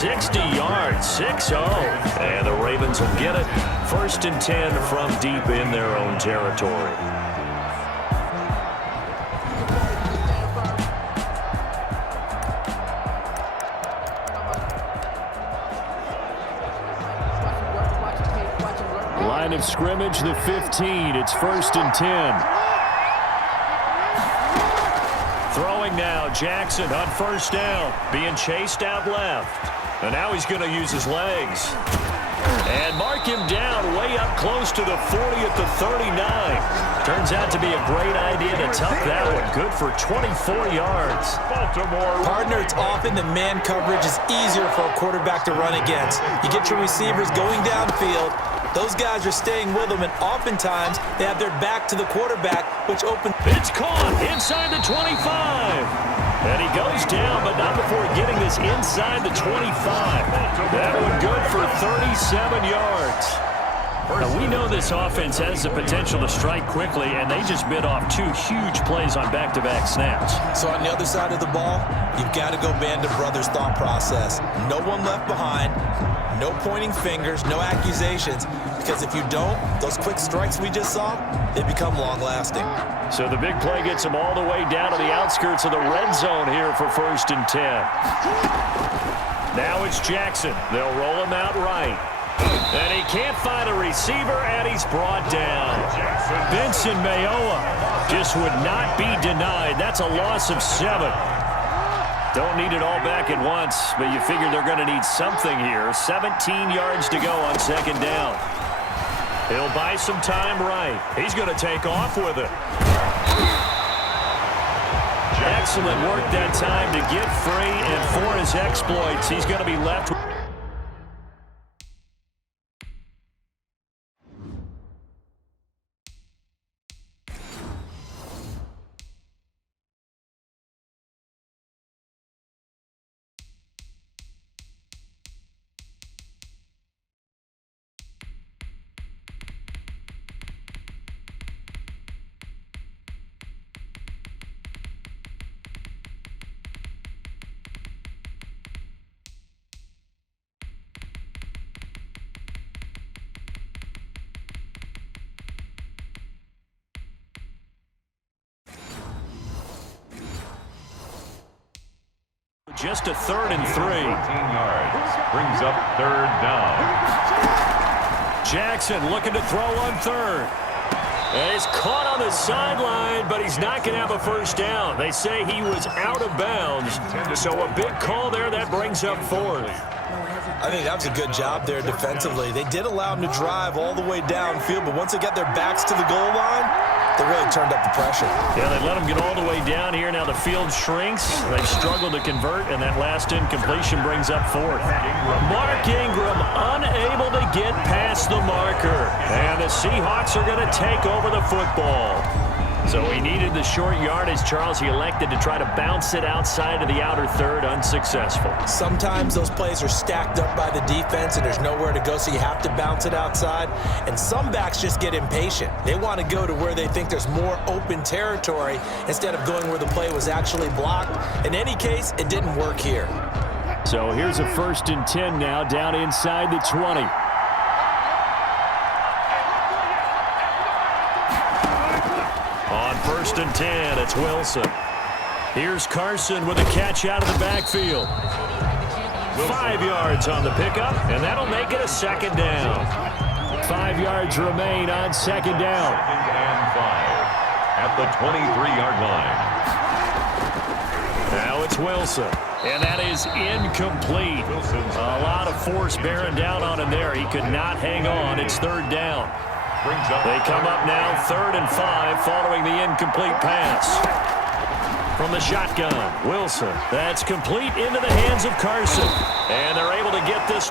60 yards, 6-0. And the Ravens will get it. 1st and 10 from deep in their own territory. Line of scrimmage, the 15. It's 1st and 10. Throwing now, Jackson on 1st down, being chased out left. And now he's going to use his legs. And mark him down way up close to the 40 at the 39. Turns out to be a great idea to tuck that one. Good for 24 yards. Partner, it's often the man coverage is easier for a quarterback to run against. You get your receivers going downfield. Those guys are staying with them, and oftentimes they have their back to the quarterback, which opens. It's caught inside the 25. And he goes down, but not before getting this inside the 25. That one good for 37 yards. Now, we know this offense has the potential to strike quickly, and they just bit off 2 huge plays on back-to-back snaps. So on the other side of the ball, you've got to go band of brothers thought process. No one left behind, no pointing fingers, no accusations, because if you don't, those quick strikes we just saw, they become long-lasting. So the big play gets him all the way down to the outskirts of the red zone here for 1st and 10. Now it's Jackson. They'll roll him out right. And he can't find a receiver, and he's brought down. Vincent Mayowa just would not be denied. That's a loss of 7. Don't need it all back at once, but you figure they're going to need something here. 17 yards to go on 2nd down. He'll buy some time right. He's going to take off with it. Excellent work that time to get free, and for his exploits, he's going to be left with. Just a 3rd and 3. 14 yards. Brings up 3rd down. Jackson looking to throw on 3rd. And he's caught on the sideline, but he's not going to have a 1st down. They say he was out of bounds. So a big call there that brings up 4th. I think that was a good job there defensively. They did allow him to drive all the way downfield, but once they got their backs to the goal line, they really turned up the pressure. Yeah, they let him get all the way down here. Now the field shrinks. They've struggled to convert, and that last incompletion brings up 4th. Mark Ingram unable to get past the marker. And the Seahawks are going to take over the football. So he needed the short yardage, Charles. He elected to try to bounce it outside of the outer 3rd, unsuccessful. Sometimes those plays are stacked up by the defense and there's nowhere to go, so you have to bounce it outside. And some backs just get impatient. They want to go to where they think there's more open territory instead of going where the play was actually blocked. In any case, it didn't work here. So here's a 1st and 10 now, down inside the 20. On 1st and 10, it's Wilson. Here's Carson with a catch out of the backfield. 5 yards on the pickup, and that'll make it a 2nd down. 5 yards remain on 2nd down. 2nd and 5 at the 23-yard line. Now it's Wilson, and that is incomplete. A lot of force bearing down on him there. He could not hang on. It's 3rd down. They come up now 3rd and 5 following the incomplete pass. From the shotgun, Wilson. That's complete into the hands of Carson. And they're able to get this.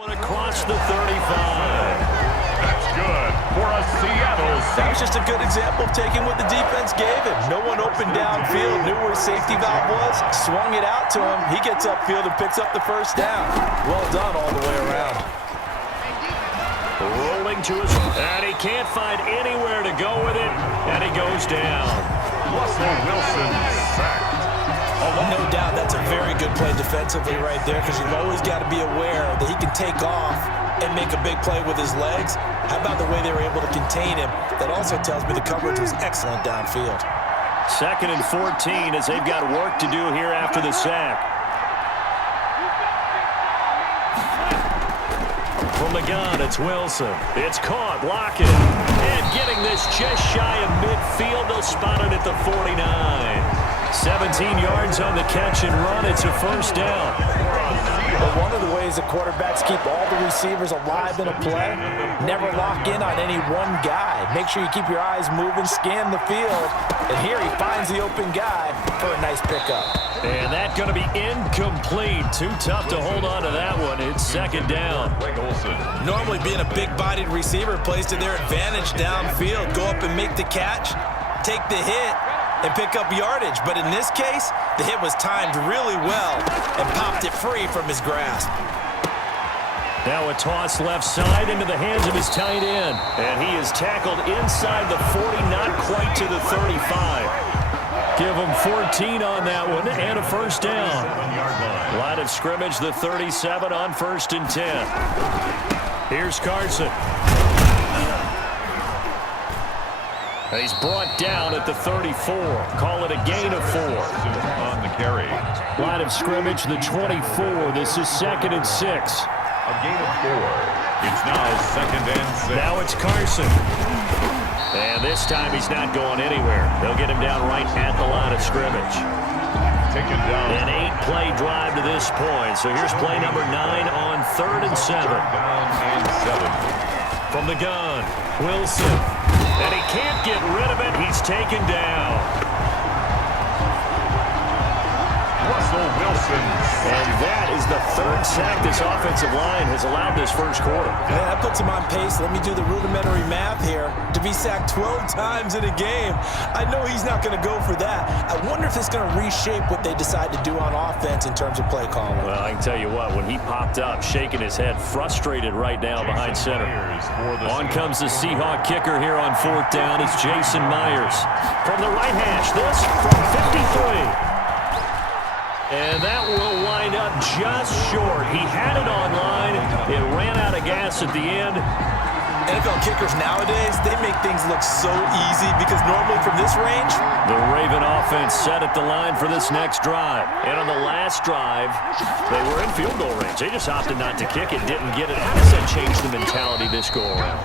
Across the 35. That's good. Seattle That was just a good example of taking what the defense gave him. No one open downfield, knew where his safety valve was, swung it out to him. He gets upfield and picks up the first down. Well done all the way around. Rolling to his, and he can't find anywhere to go with it, and he goes down. Russell Wilson sacked. No doubt that's a very good play defensively right there, because you've always got to be aware that he can take off and make a big play with his legs. How about the way they were able to contain him? That also tells me the coverage was excellent downfield. 2nd and 14 as they've got work to do here after the sack. From the gun, it's Wilson. It's caught, Lockett. And getting this just shy of midfield. They'll spot it at the 49. 17 yards on the catch and run. It's a first down. But one of the ways that quarterbacks keep all the receivers alive in a play, never lock in on any one guy. Make sure you keep your eyes moving, scan the field. And here he finds the open guy for a nice pickup. And that's going to be incomplete. Too tough to hold on to that one. It's 2nd down. Normally being a big-bodied receiver plays to their advantage downfield. Go up and make the catch, take the hit, and pick up yardage. But in this case, the hit was timed really well and popped it free from his grasp. Now a toss left side into the hands of his tight end. And he is tackled inside the 40, not quite to the 35. Give him 14 on that one and a first down. Line of scrimmage, the 37 on 1st and 10. Here's Carson. He's brought down at the 34. Call it a gain of 4. On the carry. Line of scrimmage, the 24. This is 2nd and 6. A gain of 4. It's now 2nd and 6. Now it's Carson. And this time he's not going anywhere. They'll get him down right at the line of scrimmage. Taken down. An 8-play drive to this point. So here's play number 9 on 3rd and 7. Down and 7. From the gun, Wilson. And he can't get rid of it. He's taken down. Russell Wilson. And that is the 3rd sack this offensive line has allowed this first quarter. Man, that puts him on pace. Let me do the rudimentary math here. To be sacked 12 times in a game, I know he's not going to go for that. I wonder if it's going to reshape what they decide to do on offense in terms of play calling. Well, I can tell you what, when he popped up, shaking his head, frustrated right now behind center. On comes the Seahawk kicker here on 4th down. It's Jason Myers. From the right hash, this from 53. And that will wind up just short. He had it on line. It ran out of gas at the end. NFL kickers nowadays, they make things look so easy because normally from this range, the Raven offense set at the line for this next drive. And on the last drive, they were in field goal range. They just opted not to kick it, didn't get it. How does that change the mentality this go around?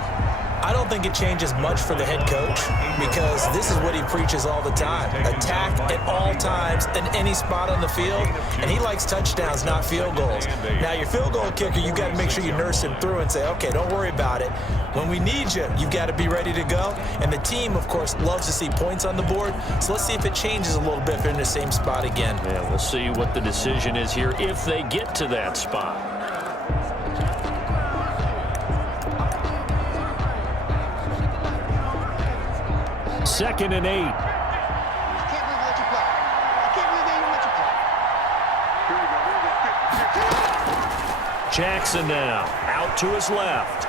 I don't think it changes much for the head coach because this is what he preaches all the time. Attack at all times in any spot on the field, and he likes touchdowns, not field goals. Now, your field goal kicker, you got to make sure you nurse him through and say, okay, don't worry about it. When we need you, you've got to be ready to go. And the team, of course, loves to see points on the board, so let's see if it changes a little bit if they're in the same spot again. Yeah, we'll see what the decision is here if they get to that spot. 2nd and 8. Jackson now out to his left.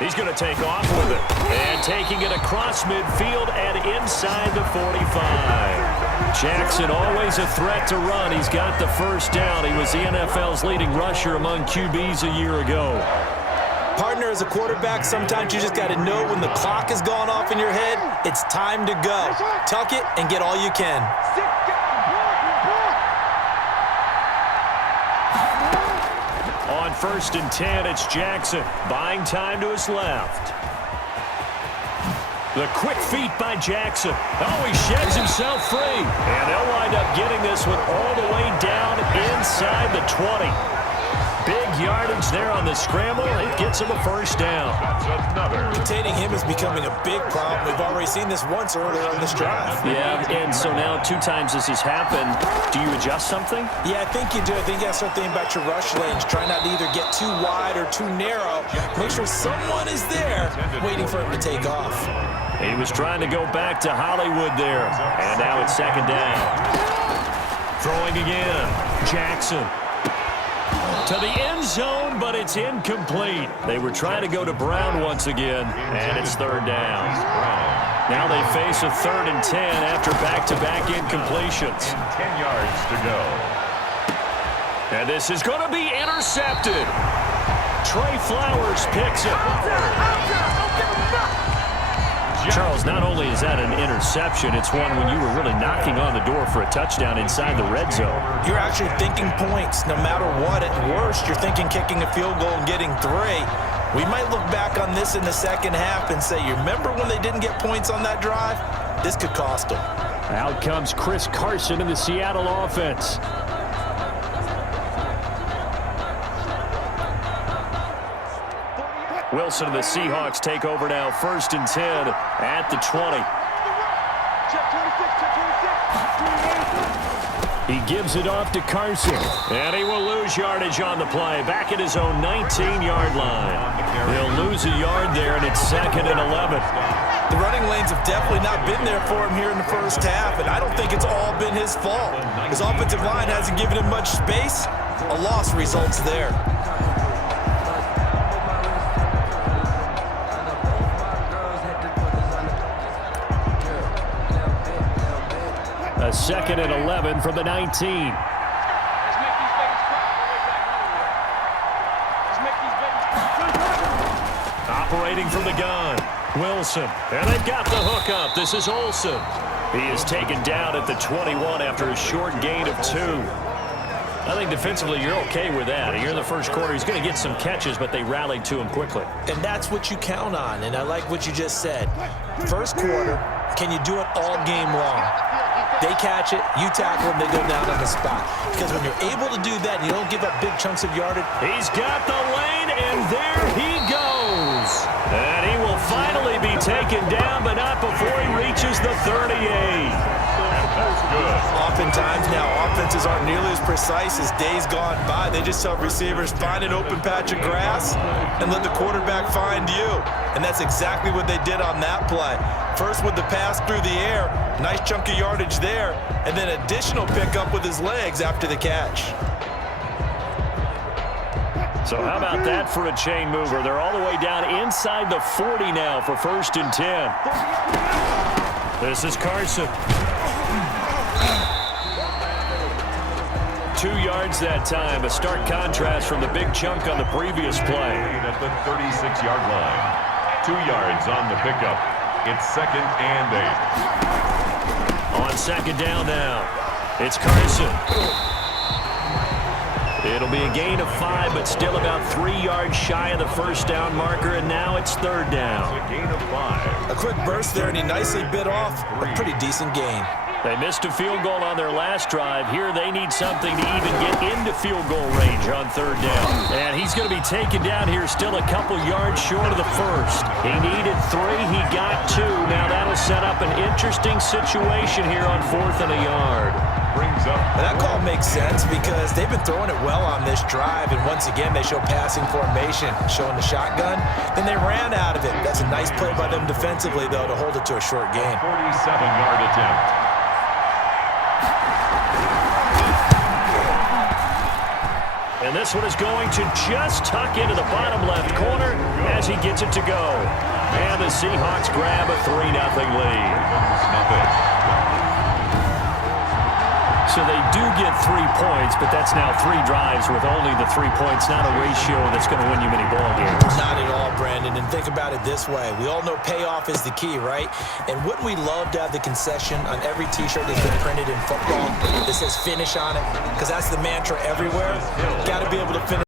He's going to take off with it. And taking it across midfield and inside the 45. Jackson always a threat to run. He's got the first down. He was the NFL's leading rusher among QBs a year ago. Partner, as a quarterback, sometimes you just got to know when the clock has gone off in your head, it's time to go. Tuck it and get all you can. On 1st and 10, it's Jackson. Buying time to his left. The quick feet by Jackson. Oh, he sheds himself free. And they'll wind up getting this one all the way down inside the 20. Big yardage there on the scramble. It gets him a first down. That's another. Containing him is becoming a big problem. We've already seen this once earlier on this drive. Yeah, and so now 2 times this has happened. Do you adjust something? Yeah, I think you do. I think you got to start thinking about your rush lanes. Try not to either get too wide or too narrow. Make sure someone is there waiting for him to take off. He was trying to go back to Hollywood there. And now it's second down. Throwing again. Jackson. To the end zone, but it's incomplete. They were trying to go to Brown once again, and it's third down. Now they face a 3rd and 10 after back-to-back incompletions. 10 yards to go. And this is going to be intercepted. Trey Flowers picks it. Charles, not only is that an interception, it's one when you were really knocking on the door for a touchdown inside the red zone. You're actually thinking points no matter what. At worst, you're thinking kicking a field goal and getting 3. We might look back on this in the second half and say, you remember when they didn't get points on that drive? This could cost them. Out comes Chris Carson in the Seattle offense. Wilson and the Seahawks take over now, 1st and 10 at the 20. He gives it off to Carson, and he will lose yardage on the play, back at his own 19-yard line. He'll lose a yard there, and it's 2nd and 11. The running lanes have definitely not been there for him here in the first half, and I don't think it's all been his fault. His offensive line hasn't given him much space. A loss results there. A 2nd and 11 from the 19. Operating from the gun, Wilson. And they've got the hook up. This is Olsen. He is taken down at the 21 after a short gain of 2. I think defensively you're okay with that. You're in the first quarter. He's going to get some catches, but they rallied to him quickly. And that's what you count on, and I like what you just said. First quarter, can you do it all game long? They catch it, you tackle them, they go down on the spot. Because when you're able to do that, and you don't give up big chunks of yardage. He's got the lane, and there he goes. And he will finally be taken down, but not before he reaches the 38. That's good. Oftentimes now, offenses aren't nearly as precise as days gone by. They just tell receivers, find an open patch of grass and let the quarterback find you. And that's exactly what they did on that play. First with the pass through the air, nice chunk of yardage there, and then additional pickup with his legs after the catch. So how about that for a chain mover? They're all the way down inside the 40 now for 1st and 10. This is Carson. 2 yards that time, a stark contrast from the big chunk on the previous play. At the 36-yard line. 2 yards on the pickup. It's 2nd and 8. On 2nd down now, it's Carson. It'll be a gain of 5, but still about 3 yards shy of the first down marker, and now it's 3rd down. A gain of 5. A quick burst there, and he nicely bit off a pretty decent gain. They missed a field goal on their last drive. Here they need something to even get into field goal range on 3rd down. And he's going to be taken down here still a couple yards short of the first. He needed 3. He got 2. Now that'll set up an interesting situation here on 4th and a yard. Brings up. That call makes sense because they've been throwing it well on this drive, and once again they show passing formation, showing the shotgun. Then they ran out of it. That's a nice play by them defensively, though, to hold it to a short gain. 47-yard attempt. And this one is going to just tuck into the bottom left corner as he gets it to go. And the Seahawks grab a 3-0 lead. Nothing. So they do get 3 points, but that's now 3 drives with only the 3 points, not a ratio that's going to win you many ball games. Not at all, Brandon. And think about it this way. We all know payoff is the key, right? And wouldn't we love to have the concession on every T-shirt that's been printed in football that says finish on it? Because that's the mantra everywhere. Got to be able to finish.